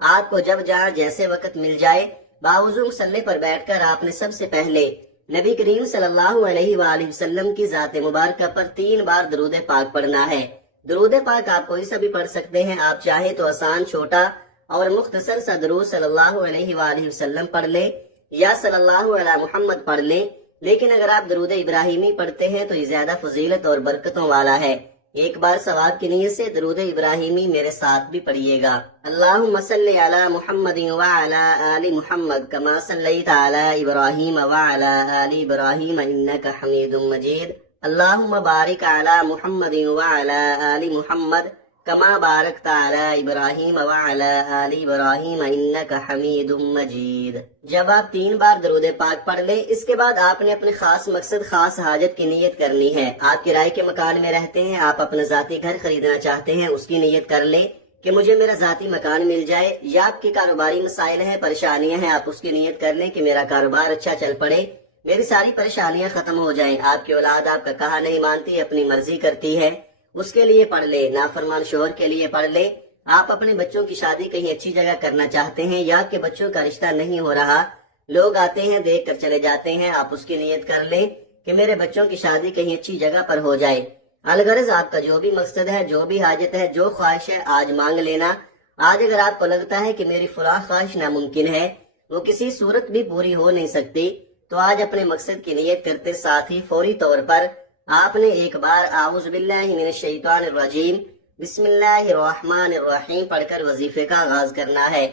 آپ کو جب جہاں جیسے وقت مل جائے باوضو مصلی پر بیٹھ کر آپ نے سب سے پہلے نبی کریم صلی اللہ علیہ وآلہ وسلم کی ذات مبارکہ پر 3 بار درود پاک پڑھنا ہے۔ درود پاک آپ کوئی سا بھی پڑھ سکتے ہیں، آپ چاہیں تو آسان چھوٹا اور مختصر سا درود صلی اللہ علیہ وآلہ وسلم پڑھ لیں یا صلی اللہ علی محمد پڑھ لیں، لیکن اگر آپ درود ابراہیمی پڑھتے ہیں تو یہ زیادہ فضیلت اور برکتوں والا ہے۔ ایک بار ثواب کی نیت سے درود ابراہیمی میرے ساتھ بھی پڑھیے گا۔ اللہم صلی علی محمد وعلی آل محمد کما صلیت علی ابراہیم وعلی آل ابراہیم انک حمید مجید۔ اللہم بارک علی محمد وعلی آل محمد کما بارکت علی ابراہیم وعلی آل ابراہیم انک حمید مجید۔ جب آپ 3 بار درود پاک پڑھ لیں، اس کے بعد آپ نے اپنے خاص مقصد، خاص حاجت کی نیت کرنی ہے۔ آپ کرائے کے مکان میں رہتے ہیں، آپ اپنا ذاتی گھر خریدنا چاہتے ہیں، اس کی نیت کر لیں کہ مجھے میرا ذاتی مکان مل جائے، یا آپ کے کاروباری مسائل ہیں، پریشانیاں ہیں، آپ اس کی نیت کر لیں کہ میرا کاروبار اچھا چل پڑے، میری ساری پریشانیاں ختم ہو جائیں۔ آپ کی اولاد آپ کا کہا نہیں مانتی، اپنی مرضی کرتی ہے، اس کے لیے پڑھ لے۔ نافرمان شوہر کے لیے پڑھ لے۔ آپ اپنے بچوں کی شادی کہیں اچھی جگہ کرنا چاہتے ہیں یا کہ بچوں کا رشتہ نہیں ہو رہا، لوگ آتے ہیں دیکھ کر چلے جاتے ہیں، آپ اس کی نیت کر لیں کہ میرے بچوں کی شادی کہیں اچھی جگہ پر ہو جائے۔ الغرض آپ کا جو بھی مقصد ہے، جو بھی حاجت ہے، جو خواہش ہے، آج مانگ لینا۔ آج اگر آپ کو لگتا ہے کہ میری فلاں خواہش ناممکن ہے، وہ کسی صورت بھی پوری ہو نہیں سکتی، تو آج اپنے مقصد کی نیت کرتے ساتھ ہی فوری طور پر آپ نے ایک بار اعوذ باللہ من الشیطان الرجیم بسم اللہ الرحمن الرحیم پڑھ کر وظیفے کا آغاز کرنا ہے۔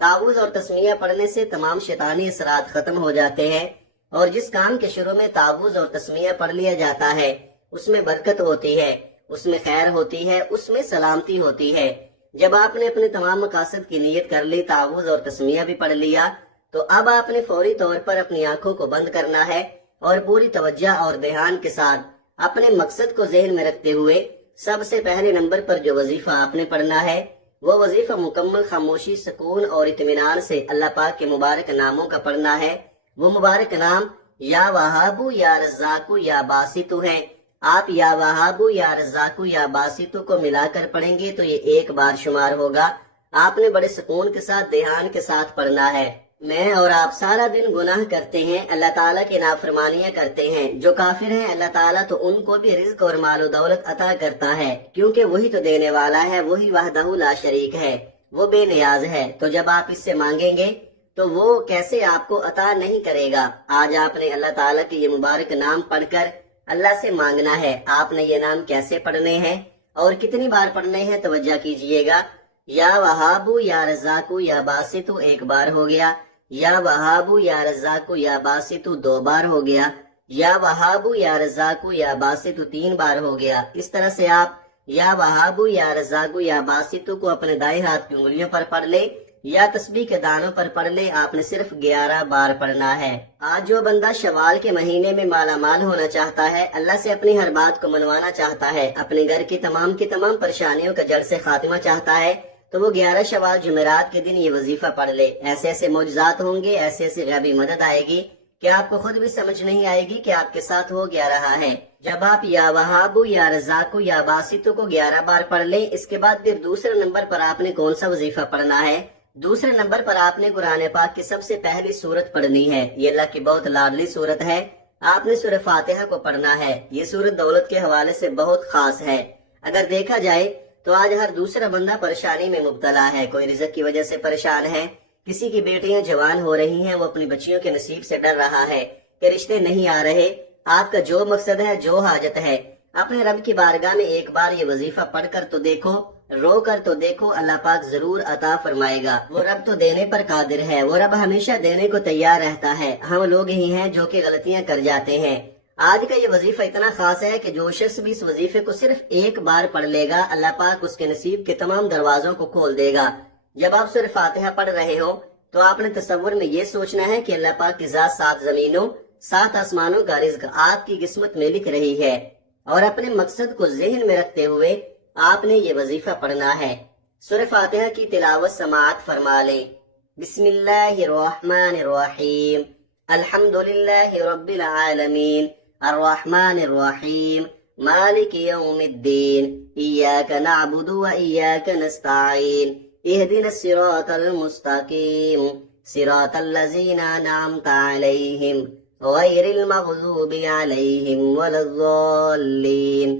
تعوذ اور تسمیہ پڑھنے سے تمام شیطانی اثرات ختم ہو جاتے ہیں، اور جس کام کے شروع میں تعوذ اور تسمیہ پڑھ لیا جاتا ہے اس میں برکت ہوتی ہے، اس میں خیر ہوتی ہے، اس میں سلامتی ہوتی ہے۔ جب آپ نے اپنے تمام مقاصد کی نیت کر لی، تعوذ اور تسمیہ بھی پڑھ لیا، تو اب آپ نے فوری طور پر اپنی آنکھوں کو بند کرنا ہے اور پوری توجہ اور دھیان کے ساتھ اپنے مقصد کو ذہن میں رکھتے ہوئے سب سے پہلے نمبر پر جو وظیفہ آپ نے پڑھنا ہے وہ وظیفہ مکمل خاموشی، سکون اور اطمینان سے اللہ پاک کے مبارک ناموں کا پڑھنا ہے۔ وہ مبارک نام یا وہابو یا رزاقو یا باسطو ہیں۔ آپ یا وہابو یا رزاقو یا باسطو کو ملا کر پڑھیں گے تو یہ 1 بار شمار ہوگا۔ آپ نے بڑے سکون کے ساتھ، دھیان کے ساتھ پڑھنا ہے۔ میں اور آپ سارا دن گناہ کرتے ہیں، اللہ تعالیٰ کی نافرمانیاں کرتے ہیں۔ جو کافر ہیں اللہ تعالیٰ تو ان کو بھی رزق اور مال و دولت عطا کرتا ہے، کیونکہ وہی تو دینے والا ہے، وہی وحدہ لا شریک ہے، وہ بے نیاز ہے۔ تو جب آپ اس سے مانگیں گے تو وہ کیسے آپ کو عطا نہیں کرے گا۔ آج آپ نے اللہ تعالیٰ کے یہ مبارک نام پڑھ کر اللہ سے مانگنا ہے۔ آپ نے یہ نام کیسے پڑھنے ہیں اور کتنی بار پڑھنے ہیں، توجہ کیجئے گا۔ یا وہابو یا رزاقو یا باسطو 1 بار ہو گیا، یا وہابو یا رزاقو یا باسطو 2 بار ہو گیا، یا وہابو یا رزاقو یا باسطو 3 بار ہو گیا۔ اس طرح سے آپ یا وہابو یا رزاقو یا باسطو کو اپنے دائیں ہاتھ کی انگلیوں پر پڑھ لے یا تسبیح کے دانوں پر پڑھ لے۔ آپ نے صرف 11 بار پڑھنا ہے۔ آج جو بندہ شوال کے مہینے میں مالا مال ہونا چاہتا ہے، اللہ سے اپنی ہر بات کو منوانا چاہتا ہے، اپنے گھر کی تمام پریشانیوں کا جڑ سے خاتمہ چاہتا ہے، تو وہ 11 شوال جمعرات کے دن یہ وظیفہ پڑھ لے۔ ایسے ایسے معجزات ہوں گے، ایسے ایسے غیبی مدد آئے گی کہ آپ کو خود بھی سمجھ نہیں آئے گی کہ آپ کے ساتھ ہو کیا رہا ہے۔ جب آپ یا وہابو یا رزاقو یا باسطو کو 11 بار پڑھ لیں، اس کے بعد پھر دوسرے نمبر پر آپ نے کون سا وظیفہ پڑھنا ہے؟ دوسرے نمبر پر آپ نے قرآن پاک کی سب سے پہلی سورت پڑھنی ہے۔ یہ اللہ کی بہت لاڈلی سورت ہے۔ آپ نے سورہ فاتحہ کو پڑھنا ہے۔ یہ سورت دولت کے حوالے سے بہت خاص ہے۔ اگر دیکھا جائے تو آج ہر دوسرا بندہ پریشانی میں مبتلا ہے، کوئی رزق کی وجہ سے پریشان ہے، کسی کی بیٹیاں جوان ہو رہی ہیں، وہ اپنی بچیوں کے نصیب سے ڈر رہا ہے کہ رشتے نہیں آ رہے۔ آپ کا جو مقصد ہے، جو حاجت ہے، اپنے رب کی بارگاہ میں 1 بار یہ وظیفہ پڑھ کر تو دیکھو، رو کر تو دیکھو، اللہ پاک ضرور عطا فرمائے گا۔ وہ رب تو دینے پر قادر ہے، وہ رب ہمیشہ دینے کو تیار رہتا ہے۔ ہم لوگ ہی ہیں جو کہ غلطیاں کر جاتے ہیں۔ آج کا یہ وظیفہ اتنا خاص ہے کہ جو شخص بھی اس وظیفے کو صرف 1 بار پڑھ لے گا، اللہ پاک اس کے نصیب کے تمام دروازوں کو کھول دے گا۔ جب آپ سورہ فاتحہ پڑھ رہے ہو تو آپ نے تصور میں یہ سوچنا ہے کہ اللہ پاک کی ذات 7 زمینوں 7 آسمانوں کا رزق آپ کی قسمت میں لکھ رہی ہے، اور اپنے مقصد کو ذہن میں رکھتے ہوئے آپ نے یہ وظیفہ پڑھنا ہے۔ سورہ فاتحہ کی تلاوت سماعت فرما لیں۔ بسم اللہ الرحمن الرحیم، الحمدللہ رب العالمین، الرحمن الرحیم، مالک یوم الدین، ایاک نعبد و ایاک نستعین، اهدنا الصراط المستقيم صراط الذين أنعمت عليهم غير المغضوب عليهم ولا الضالين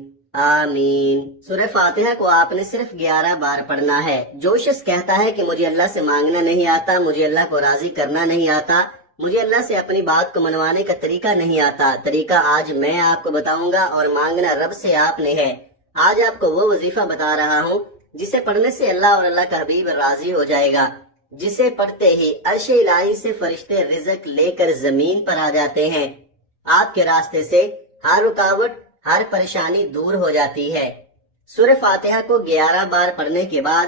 آمین۔ سورہ فاتحہ کو آپ نے صرف 11 بار پڑھنا ہے۔ جو شخص کہتا ہے کہ مجھے اللہ سے مانگنا نہیں آتا، مجھے اللہ کو راضی کرنا نہیں آتا، مجھے اللہ سے اپنی بات کو منوانے کا طریقہ نہیں آتا، طریقہ آج میں آپ کو بتاؤں گا، اور مانگنا رب سے آپ نے ہے۔ آج آپ کو وہ وظیفہ بتا رہا ہوں جسے پڑھنے سے اللہ اور اللہ کا حبیب راضی ہو جائے گا، جسے پڑھتے ہی عرش الہی سے فرشتے رزق لے کر زمین پر آ جاتے ہیں۔ آپ کے راستے سے ہر رکاوٹ، ہر پریشانی دور ہو جاتی ہے۔ سورہ فاتحہ کو 11 بار پڑھنے کے بعد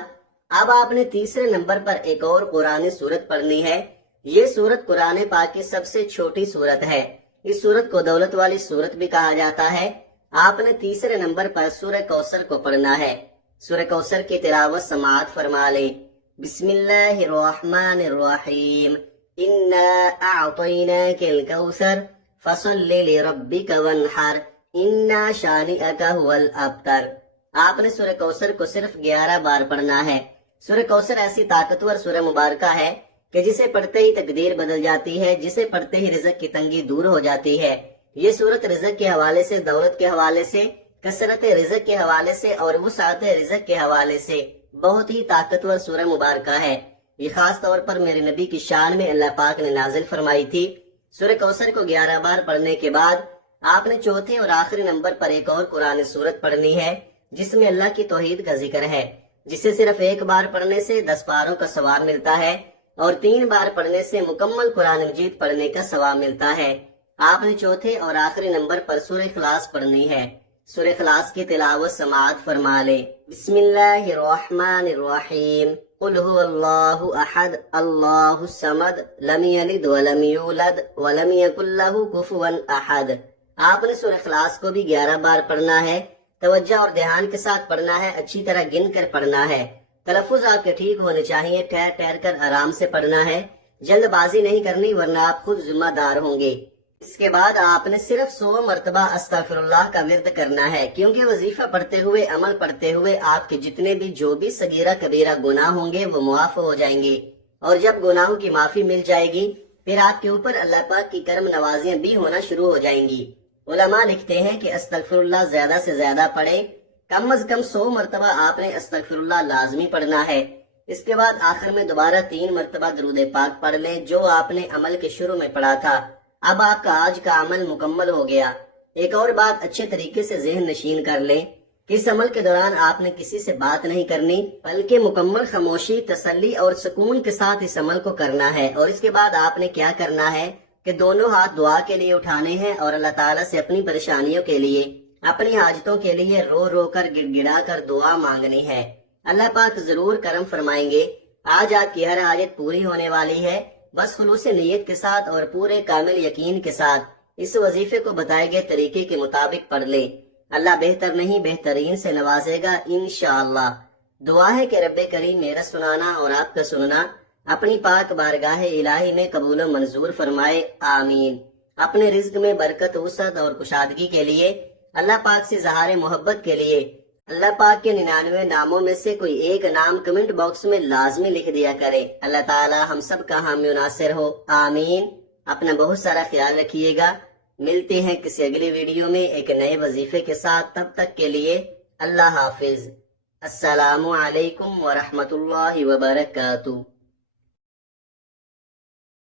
اب آپ نے تیسرے نمبر پر ایک اور قرآن سورت پڑھنی ہے۔ یہ سورت قرآن پاک کی سب سے چھوٹی سورت ہے۔ اس سورت کو دولت والی سورت بھی کہا جاتا ہے۔ آپ نے تیسرے نمبر پر سورہ کوثر کو پڑھنا ہے۔ سورہ کوثر کی تلاوت سماعت فرما لیں۔ بسم اللہ الرحمن الرحیم، انا اعطیناک الکوثر فصل لربک وانحر انا شانئک هو الابتر۔ آپ نے سورہ کوثر کو صرف 11 بار پڑھنا ہے۔ سورہ کوثر ایسی طاقتور سورہ مبارکہ ہے کہ جسے پڑھتے ہی تقدیر بدل جاتی ہے، جسے پڑھتے ہی رزق کی تنگی دور ہو جاتی ہے۔ یہ سورت رزق کے حوالے سے، دولت کے حوالے سے، کثرت رزق کے حوالے سے اور وسعت رزق کے حوالے سے بہت ہی طاقتور سورہ مبارکہ ہے۔ یہ خاص طور پر میرے نبی کی شان میں اللہ پاک نے نازل فرمائی تھی۔ سورہ کوثر کو 11 بار پڑھنے کے بعد آپ نے چوتھے اور آخری نمبر پر ایک اور قرآن سورت پڑھنی ہے جس میں اللہ کی توحید کا ذکر ہے، جسے صرف ایک بار پڑھنے سے 10 پاروں کا ثواب ملتا ہے اور 3 بار پڑھنے سے مکمل قرآن مجید پڑھنے کا ثواب ملتا ہے۔ آپ نے چوتھے اور آخری نمبر پر سورہ اخلاص پڑھنی ہے۔ سورہ اخلاص کی تلاوت سماعت فرما لیں۔ بسم اللہ الرحمن الرحیم، قل هو اللہ احد اللہ الصمد لم یلد ولم یولد ولم یکن له کفوا احد۔ آپ نے سورہ اخلاص کو بھی 11 بار پڑھنا ہے۔ توجہ اور دھیان کے ساتھ پڑھنا ہے، اچھی طرح گن کر پڑھنا ہے۔ تلفظ آپ کے ٹھیک ہونے چاہیے، ٹھہر ٹھہر کر آرام سے پڑھنا ہے، جلد بازی نہیں کرنی ورنہ آپ خود ذمہ دار ہوں گے۔ اس کے بعد آپ نے صرف 100 مرتبہ استغفر اللہ کا ورد کرنا ہے، کیونکہ وظیفہ پڑھتے ہوئے، عمل پڑھتے ہوئے آپ کے جتنے بھی جو بھی صغیرہ کبیرہ گناہ ہوں گے وہ معاف ہو جائیں گے، اور جب گناہوں کی معافی مل جائے گی پھر آپ کے اوپر اللہ پاک کی کرم نوازیاں بھی ہونا شروع ہو جائیں گی۔ علماء لکھتے ہیں کہ استغفر اللہ زیادہ سے زیادہ پڑھیں، کم از کم 100 مرتبہ آپ نے استغفر اللہ لازمی پڑھنا ہے۔ اس کے بعد آخر میں دوبارہ 3 مرتبہ درود پاک پڑھ لیں جو آپ نے عمل کے شروع میں پڑھا تھا۔ اب آپ کا آج کا عمل مکمل ہو گیا۔ ایک اور بات اچھے طریقے سے ذہن نشین کر لیں کہ اس عمل کے دوران آپ نے کسی سے بات نہیں کرنی، بلکہ مکمل خاموشی، تسلی اور سکون کے ساتھ اس عمل کو کرنا ہے۔ اور اس کے بعد آپ نے کیا کرنا ہے کہ دونوں ہاتھ دعا کے لیے اٹھانے ہیں اور اللہ تعالیٰ سے اپنی پریشانیوں کے لیے، اپنی حاجتوں کے لیے رو رو کر، گڑ گڑا کر دعا مانگنی ہے۔ اللہ پاک ضرور کرم فرمائیں گے۔ آج آپ کی ہر حاجت پوری ہونے والی ہے، بس خلوص نیت کے ساتھ اور پورے کامل یقین کے ساتھ اس وظیفے کو بتائے گئے طریقے کے مطابق پڑھ لیں۔ اللہ بہتر نہیں بہترین سے نوازے گا انشاءاللہ۔ دعا ہے کہ رب کریم میرا سنانا اور آپ کا سننا اپنی پاک بارگاہ الہی میں قبول و منظور فرمائے، آمین۔ اپنے رزق میں برکت، وسعت اور کشادگی کے لیے، اللہ پاک سے اظہار محبت کے لیے اللہ پاک کے 99 ناموں میں سے کوئی ایک نام کمنٹ باکس میں لازمی لکھ دیا کرے۔ اللہ تعالی ہم سب کا حامی و ناصر ہو، آمین۔ اپنا بہت سارا خیال رکھیے گا۔ ملتے ہیں کسی اگلی ویڈیو میں ایک نئے وظیفے کے ساتھ، تب تک کے لیے اللہ حافظ۔ السلام علیکم ورحمۃ اللہ وبرکاتہ۔